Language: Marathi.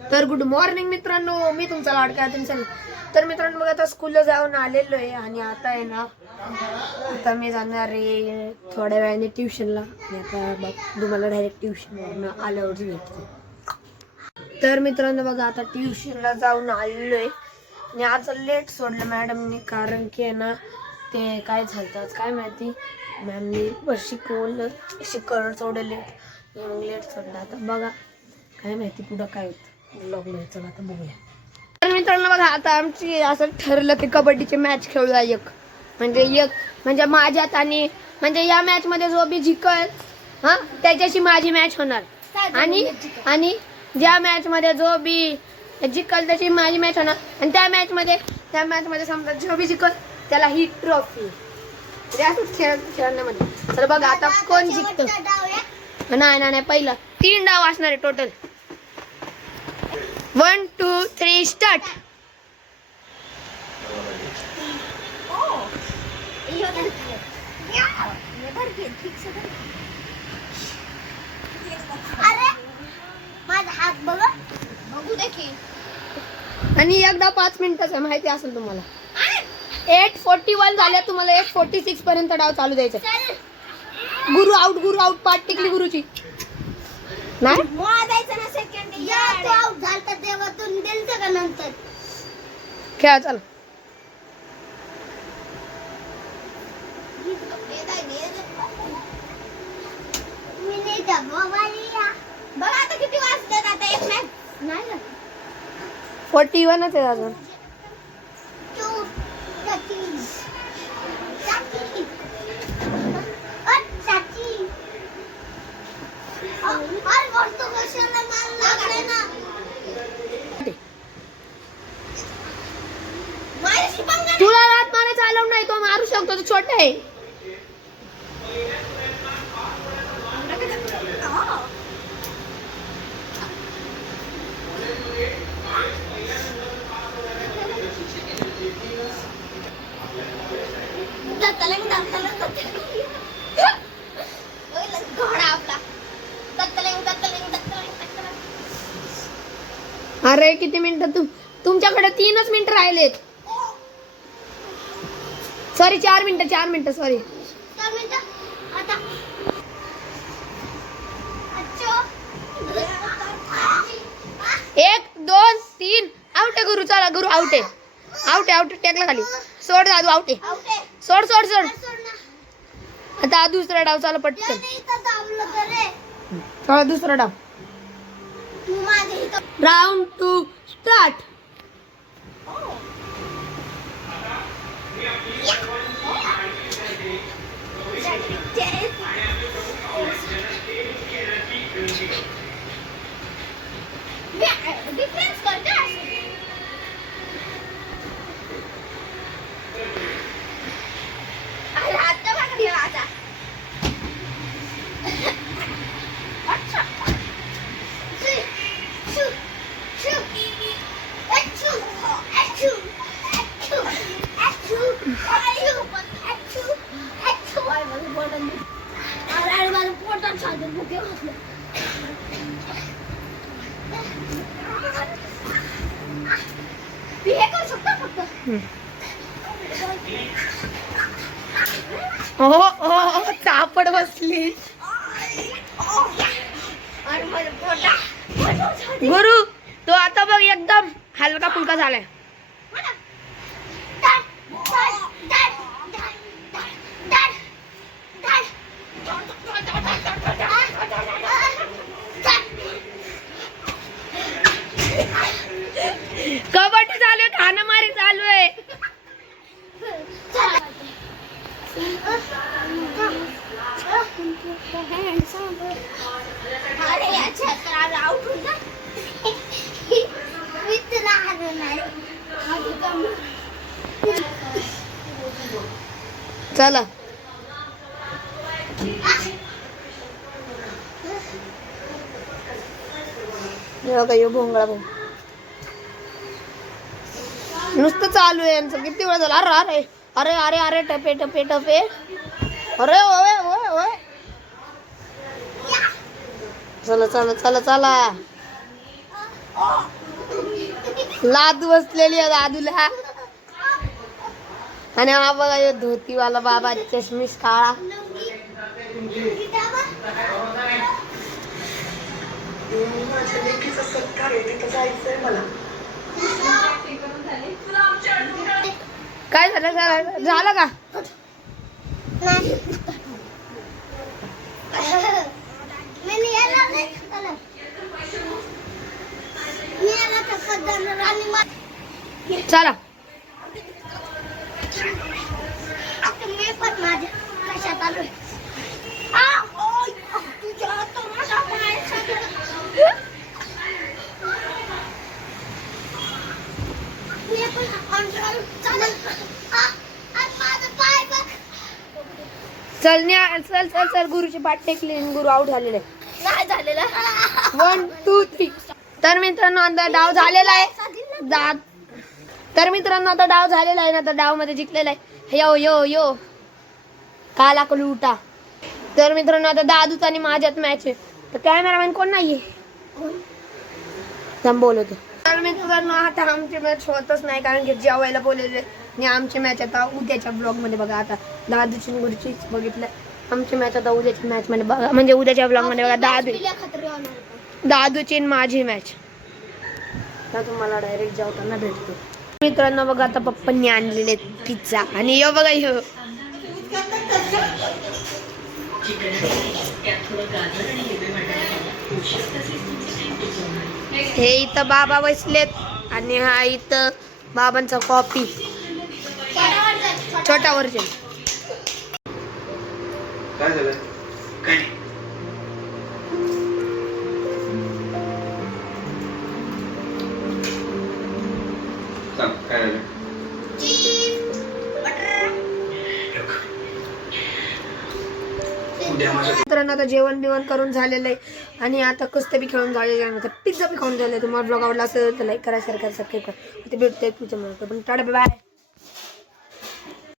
तर गुड मॉर्निंग मित्रांनो, मी तुमचा लाडका अतिशय. तर मित्रांनो बघा, आता स्कूलला जाऊन आलेलो आहे आणि आता आहे ना, आता मी जाणार आहे थोड्या वेळाने ट्युशनला. आता बघ तुम्हाला डायरेक्ट ट्युशनवरून आल्यावर भेटतो. तर मित्रांनो बघा, आता ट्युशनला जाऊन आलेलो आहे आणि आज लेट सोडलं मॅडमनी, कारण की आहे ना ते काय झालं काय माहिती, मॅमनी शिकवलं थोडं लेट, मग लेट सोडलं. आता बघा काय माहिती पुढं काय होतं, लॉकडाऊन. चला आता बघूया. तर मित्रांनो बघा, आता आमची असं ठरलं की कबड्डीची मॅच खेळूया. एक म्हणजे माझ्यात आणि म्हणजे या मॅच मध्ये जो बी जिंकल त्याच्याशी माझी मॅच होणार, आणि ज्या मॅच मध्ये जो बी जिंकल त्याची माझी मॅच होणार, आणि त्या मॅच मध्ये समजा जो बी जिंकल त्याला ही ट्रॉफी. खेळण्यामध्ये तर बघा आता कोण जिंकत. नाही पहिला 3 डाव असणार आहे टोटल. 1 2 3 स्टार्ट. आणि एकदा 5 मिनिटाचा माहिती असेल तुम्हाला. 8:41 झाल्या, तुम्हाला 8:46 पर्यंत डाव चालू द्यायचा. गुरु आउट पाठ टिकली गुरुची. नाही खेळा चला. बघा आता किती वाजले, आता एक मॅच नाही 41च आहे अजून. तुला रात मारायचं आलं नाही, तो मारू शकतो, तो छोटा आहे. अरे किती मिनिटं, तुमच्याकडे 3च मिनिटं राहिलेत. सॉरी 4 मिनिटं सॉरी. 1 2 3 आउट आहे गुरु. चला गुरु आउट आहे टेकला खाली. सोड दादू, आउट आहे. सोड. आता दुसरा डाव चालू पटकन. चला दुसरा डाव. Round 2 start. डिफरेंस करते हो चापड बसली. गुरु तो आता बघ एकदम हलका फुलका झालाय. कबड्डी चालू आहे, खानामारी चालू आहे. चला भोंगळा भाऊ नुसतं चालू आहे यांचं. किती वेळ झाला. अरे टपे अरे ओय चला लाद बसलेली आहे दादूला. आणि हा बघा हे धोतीवाला बाबा चष्मीस काळा. काय झालं झालं का? चला मी पण माझ्या कशात आलोय. चल चल चल चल गुरुची पाठ टेकली आणि गुरु आउट झालेले. नाही झालेला. 1 2 3. तर मित्रांनो आता डाव झालेला आहे. तर मित्रांनो आता डाव झालेला आहे ना. तर डाव मध्ये जिंकलेला आहे. यो यो यो काला कलुटा. तर मित्रांनो आता दादूच आणि माझ्यात मॅच आहे. तर कॅमेरामॅन कोण नाहीये बोलवतो. तर मित्रांनो आता आमची मॅच होतच नाही कारण की जेवायला बोललेले. आणि आमची मॅच आता उद्याच्या ब्लॉग मध्ये बघा. आता दादूची गुरुचीच बघितलं. आमची मॅच आता उद्याची मॅच मध्ये बघा. म्हणजे उद्याच्या ब्लॉग मध्ये बघा दादूची आणि माझी मॅच. तर तुम्हाला डायरेक्ट जेवताना भेटतो. मित्रांनो बघा आता पप्पांनी आणलेले पिझ्झा. आणि यो बघा यो हे इथं बाबा बसलेत. आणि हा इथं बाबांचा कॉफी छोटा वर्जन. काय झालं? काय नाही. सांग काय झालं? उद्या माझ्या मित्रांनो आता जेवण बिवण करून झालेलं आहे. आणि आता कुस्त्या बी खेळून झालेलं आहे. पिझ्झा बी खाऊन झालं. तुम्हाला ब्लॉग आवडला असेल तर लाईक करा, शेअर करा, सबस्क्राईब करा. ते भेटतंय तुझ्या पण टाटा बाय.